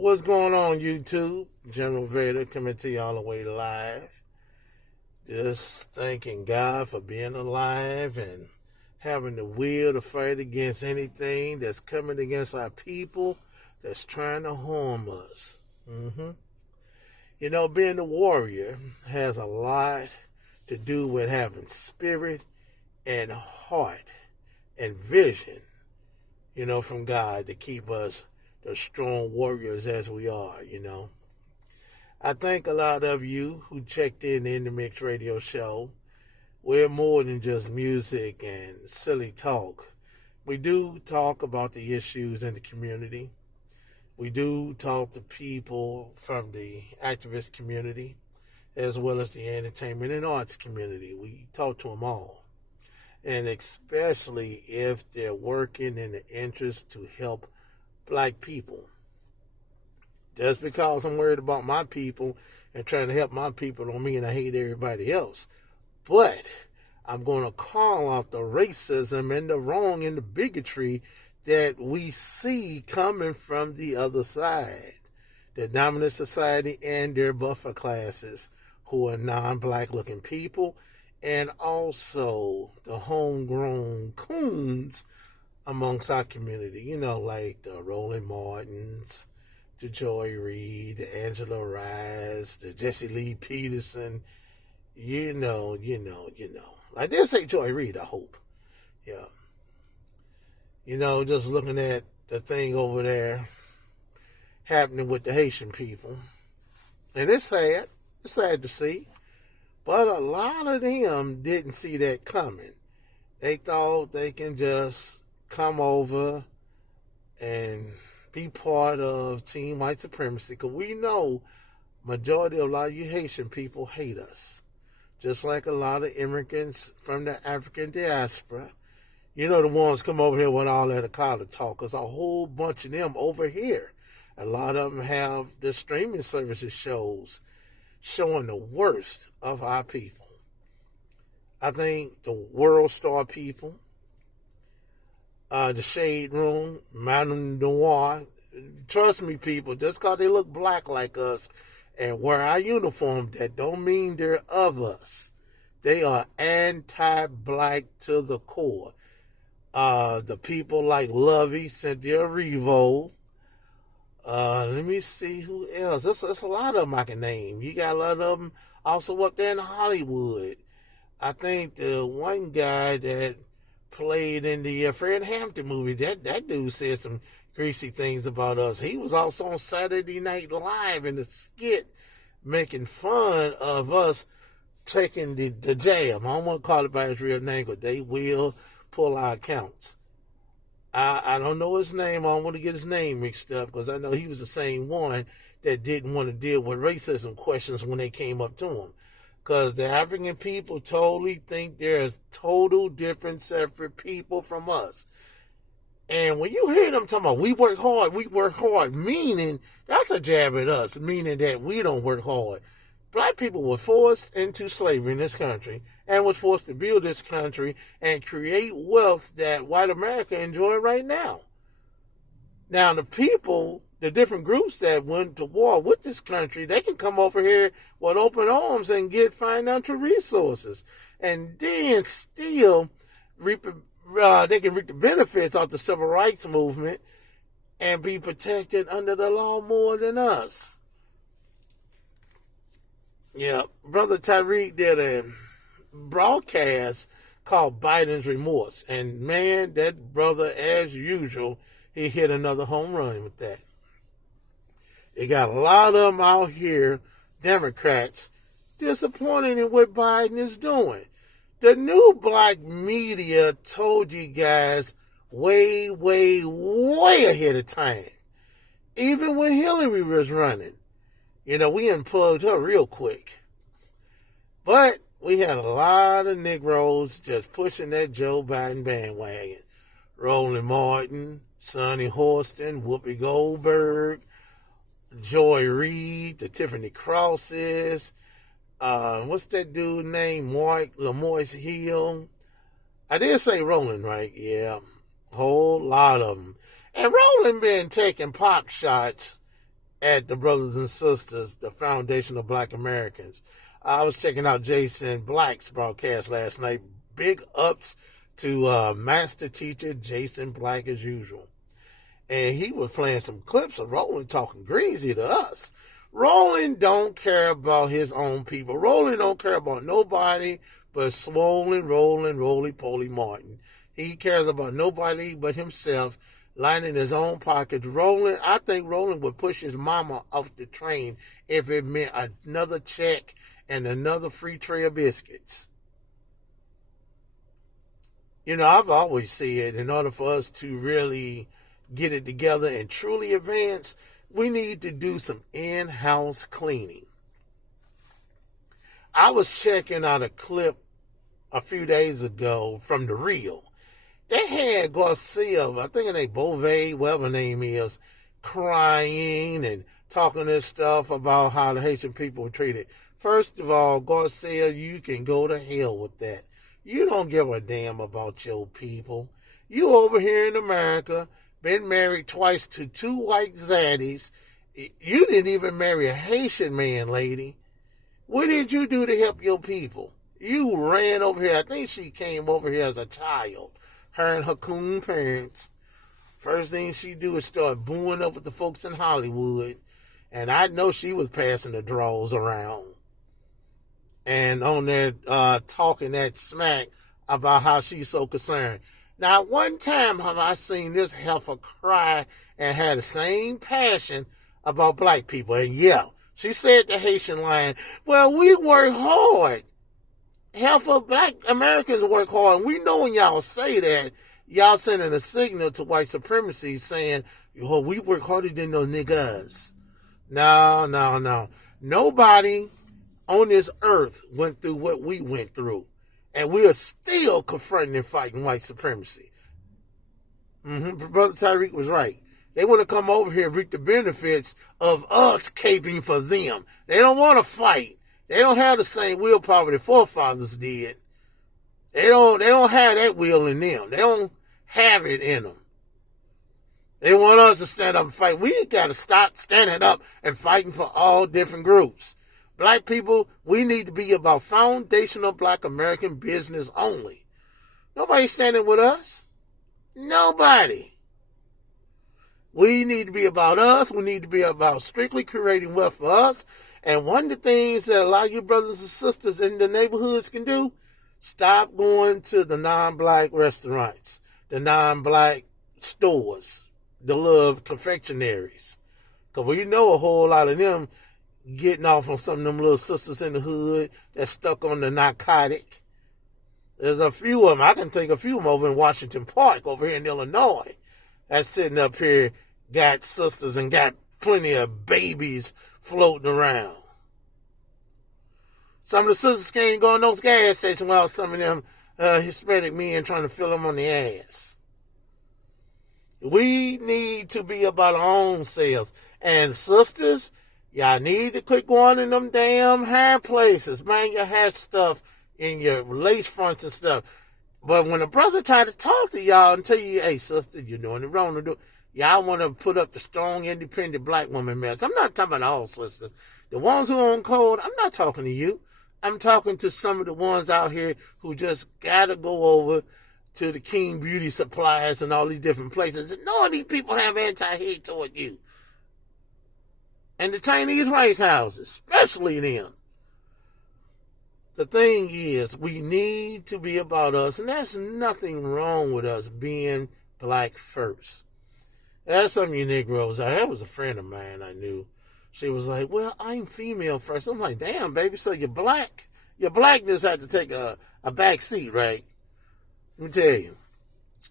What's going on, YouTube? General Vader coming to you all the way live. Just thanking God for being alive and having the will to fight against anything that's coming against our people that's trying to harm us. Being a warrior has a lot to do with having spirit and heart and vision, from God to keep us the strong warriors as we are. I thank a lot of you who checked in the Mix Radio Show. We're more than just music and silly talk. We do talk about the issues in the community. We do talk to people from the activist community as well as the entertainment and arts community. We talk to them all. And especially if they're working in the interest to help black people. Just because I'm worried about my people and trying to help my people don't mean I hate everybody else. But I'm going to call out the racism and the wrong and the bigotry that we see coming from the other side. The dominant society and their buffer classes who are non-black looking people, and also the homegrown coons amongst our community, like the Roland Martins, the Joy Reid, the Angela Rise, the Jesse Lee Peterson, I did say Joy Reid, I hope. Yeah. Just looking at the thing over there happening with the Haitian people. And it's sad. It's sad to see. But a lot of them didn't see that coming. They thought they can just come over and be part of Team White Supremacy. Because we know majority of a lot of you Haitian people hate us. Just like a lot of immigrants from the African diaspora. The ones come over here with all that collar talk. Because a whole bunch of them over here. A lot of them have the streaming services shows showing the worst of our people. I think the World Star people, the Shade Room, Madame Noir, trust me, people, just because they look black like us and wear our uniform, that don't mean they're of us. They are anti-black to the core. The people like Lovey, Cynthia Erivo. Let me see who else. There's a lot of them I can name. You got a lot of them also up there in Hollywood. I think the one guy that played in the Fred Hampton movie, that dude said some greasy things about us. He was also on Saturday Night Live in a skit making fun of us taking the jab. I don't want to call it by his real name, but they will pull our accounts. I don't know his name. I don't want to get his name mixed up because I know he was the same one that didn't want to deal with racism questions when they came up to him. Because the African people totally think they're total different, separate people from us. And when you hear them talking about we work hard, meaning that's a jab at us, meaning that we don't work hard. Black people were forced into slavery in this country and was forced to build this country and create wealth that white America enjoy right now. Now, the people, the different groups that went to war with this country, they can come over here with open arms and get financial resources. And then still they can reap the benefits of the civil rights movement and be protected under the law more than us. Yeah, Brother Tyreek did a broadcast called Biden's Remorse. And man, that brother, as usual, he hit another home run with that. You got a lot of them out here, Democrats, disappointed in what Biden is doing. The new black media told you guys way, way, way ahead of time. Even when Hillary was running. We unplugged her real quick. But we had a lot of Negroes just pushing that Joe Biden bandwagon. Roland Martin, Sonny Horston, Whoopi Goldberg, Joy Reid, the Tiffany Crosses, what's that dude named Mark Lamoise Hill? I did say Roland, right? Yeah, whole lot of them. And Roland been taking pop shots at the Brothers and Sisters, the Foundation of Black Americans. I was checking out Jason Black's broadcast last night. Big ups to Master Teacher Jason Black as usual. And he was playing some clips of Roland talking greasy to us. Roland don't care about his own people. Roland don't care about nobody but swollen, rolling, roly-poly Martin. He cares about nobody but himself, lining his own pockets. I think Roland would push his mama off the train if it meant another check and another free tray of biscuits. You know, I've always said in order for us to really get it together and truly advance, we need to do some in-house cleaning. I was checking out a clip a few days ago from The Real. They had Garcia, I think her name Beauvais, whatever her name is, crying and talking this stuff about how the Haitian people were treated. First of all, Garcia, you can go to hell with that. You don't give a damn about your people. You over here in America, been married twice to 2 white zaddies. You didn't even marry a Haitian man, lady. What did you do to help your people? You ran over here. I think she came over here as a child. Her and her coon parents. First thing she do is start booing up with the folks in Hollywood. And I know she was passing the draws around. And on there talking that smack about how she's so concerned. Now, one time have I seen this heifer cry and had the same passion about black people. And yeah, she said the Haitian line, well, we work hard. Heifer, black Americans work hard. And we know when y'all say that, y'all sending a signal to white supremacy saying, oh, we work harder than those niggas. No. Nobody on this earth went through what we went through. And we are still confronting and fighting white supremacy. Brother Tyreek was right. They want to come over here and reap the benefits of us caping for them. They don't want to fight. They don't have the same willpower that forefathers did. They don't have that will in them. They don't have it in them. They want us to stand up and fight. We got to stop standing up and fighting for all different groups. Black people, we need to be about foundational black American business only. Nobody's standing with us. Nobody. We need to be about us. We need to be about strictly creating wealth for us. And one of the things that a lot of you brothers and sisters in the neighborhoods can do, stop going to the non-black restaurants, the non-black stores, the little confectionaries. Because we know a whole lot of them getting off on some of them little sisters in the hood that's stuck on the narcotic. There's a few of them. I can take a few of them over in Washington Park, over here in Illinois. That's sitting up here, got sisters and got plenty of babies floating around. Some of the sisters can't go in those gas stations while some of them Hispanic men trying to fill them on the ass. We need to be about our own selves. And sisters, y'all need to quit going in them damn hair places. Man, your hair stuff in your lace fronts and stuff. But when a brother try to talk to y'all and tell you, hey, sister, you're doing it wrong to do, y'all want to put up the strong, independent black woman mess. I'm not talking about all sisters. The ones who are on code, I'm not talking to you. I'm talking to some of the ones out here who just got to go over to the King Beauty Supplies and all these different places. And knowing these people have anti-hate toward you. And the Chinese rice houses, especially them. The thing is, we need to be about us, and there's nothing wrong with us being black first. There's some of you Negroes. That was a friend of mine I knew. She was like, well, I'm female first. I'm like, damn, baby, so you're black? Your blackness had to take a back seat, right? Let me tell you,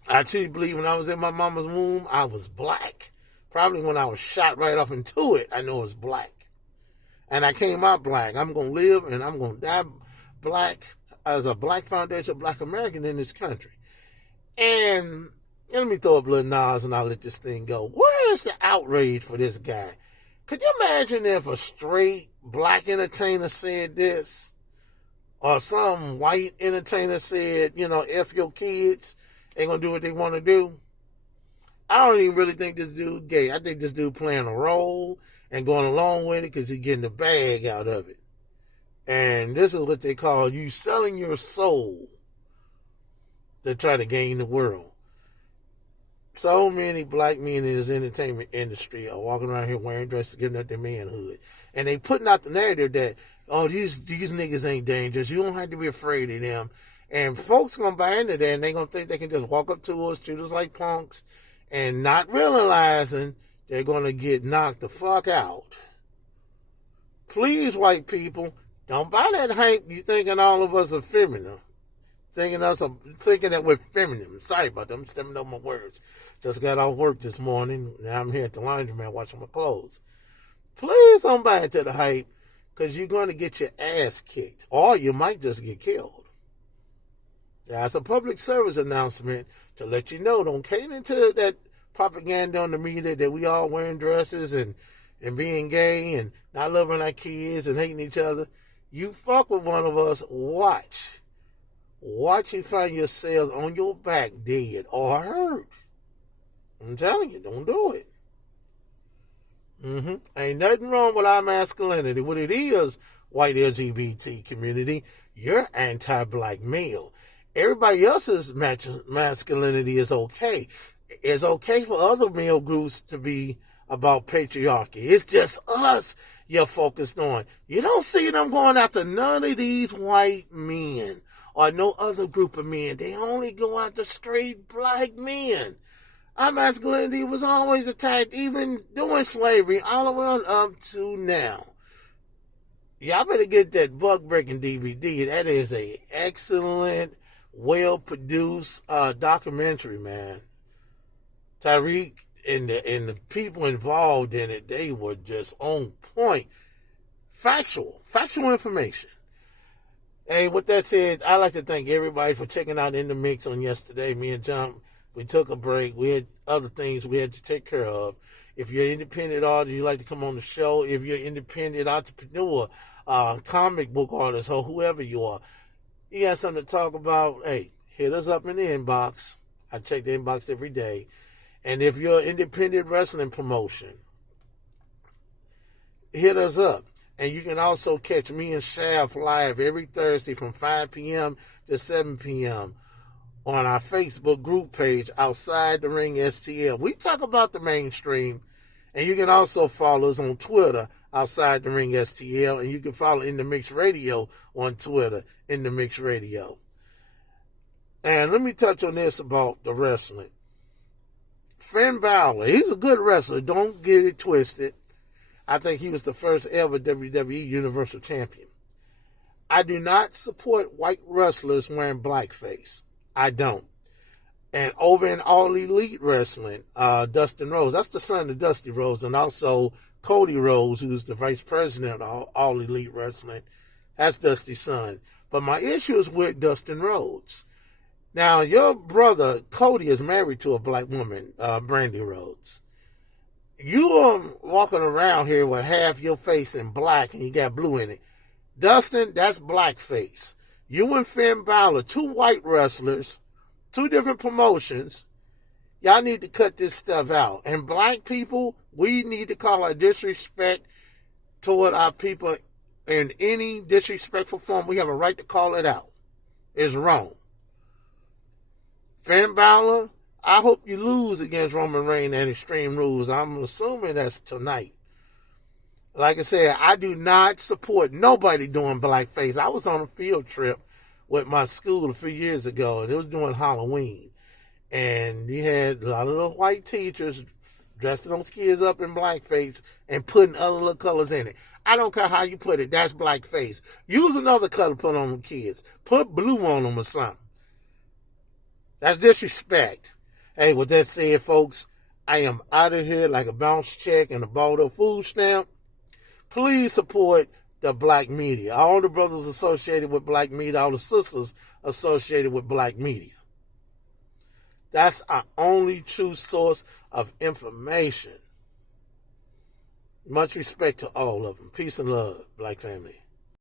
I truly believe when I was in my mama's womb, I was black. Probably when I was shot right off into it, I know it was black. And I came out black. I'm going to live and I'm going to die black as a black foundation, black American in this country. And let me throw up little Nas and I'll let this thing go. Where is the outrage for this guy? Could you imagine if a straight black entertainer said this? Or some white entertainer said, F your kids, ain't going to do what they want to do? I don't even really think this dude gay. I think this dude playing a role. and going along with it because he's getting the bag out of it. And this is what they call you selling your soul to try to gain the world. So many black men in this entertainment industry are walking around here wearing dresses, giving up their manhood. And they putting out the narrative that, oh, these niggas ain't dangerous. You don't have to be afraid of them. And folks going to buy into that, and they going to think they can just walk up to us, treat us like punks, and not realizing they're going to get knocked the fuck out. Please, white people, don't buy that hype. You thinking all of us are feminine. Thinking that we're feminine. Sorry about that. I'm stepping on my words. Just got off work this morning. Now I'm here at the laundromat washing my clothes. Please don't buy into the hype, because you're going to get your ass kicked. Or you might just get killed. That's a public service announcement to let you know. Don't cater into that propaganda on the media that we all wearing dresses and being gay and not loving our kids and hating each other. You fuck with one of us, watch. Watch and find yourselves on your back dead or hurt. I'm telling you, don't do it. Ain't nothing wrong with our masculinity. What it is, white LGBT community, you're anti-black male. Everybody else's masculinity is okay. It's okay for other male groups to be about patriarchy. It's just us you're focused on. You don't see them going after none of these white men or no other group of men. They only go after straight black men. Our masculinity was always attacked, even during slavery, all the way on up to now. Y'all better get that Buck Breaking DVD. That is an excellent, well-produced documentary, man. Tariq and the people involved in it, they were just on point. Factual information. Hey, with that said, I'd like to thank everybody for checking out In the Mix on yesterday. Me and John, we took a break. We had other things we had to take care of. If you're an independent artist, you'd like to come on the show. If you're an independent entrepreneur, comic book artist, or whoever you are, you got something to talk about, hey, hit us up in the inbox. I check the inbox every day. And if you're an independent wrestling promotion, hit us up. And you can also catch me and Shaft live every Thursday from 5 p.m. to 7 p.m. on our Facebook group page, Outside the Ring STL. We talk about the mainstream. And you can also follow us on Twitter, Outside the Ring STL. And you can follow In the Mix Radio on Twitter, In the Mix Radio. And let me touch on this about the wrestling. Finn Balor, he's a good wrestler. Don't get it twisted. I think he was the first ever WWE Universal Champion. I do not support white wrestlers wearing blackface. I don't. And over in All Elite Wrestling, Dustin Rhodes, that's the son of Dusty Rhodes, and also Cody Rhodes, who's the vice president of All Elite Wrestling. That's Dusty's son. But my issue is with Dustin Rhodes. Now, your brother, Cody, is married to a black woman, Brandy Rhodes. You are walking around here with half your face in black and you got blue in it. Dustin, that's blackface. You and Finn Balor, two white wrestlers, two different promotions. Y'all need to cut this stuff out. And black people, we need to call our disrespect toward our people in any disrespectful form. We have a right to call it out. It's wrong. Finn Balor, I hope you lose against Roman Reigns and Extreme Rules. I'm assuming that's tonight. Like I said, I do not support nobody doing blackface. I was on a field trip with my school a few years ago, and it was during Halloween. And you had a lot of little white teachers dressing those kids up in blackface and putting other little colors in it. I don't care how you put it. That's blackface. Use another color to put on the kids. Put blue on them or something. That's disrespect. Hey, with that said, folks, I am out of here like a bounce check and a balled-up food stamp. Please support the black media. All the brothers associated with black media, all the sisters associated with black media. That's our only true source of information. Much respect to all of them. Peace and love, black family.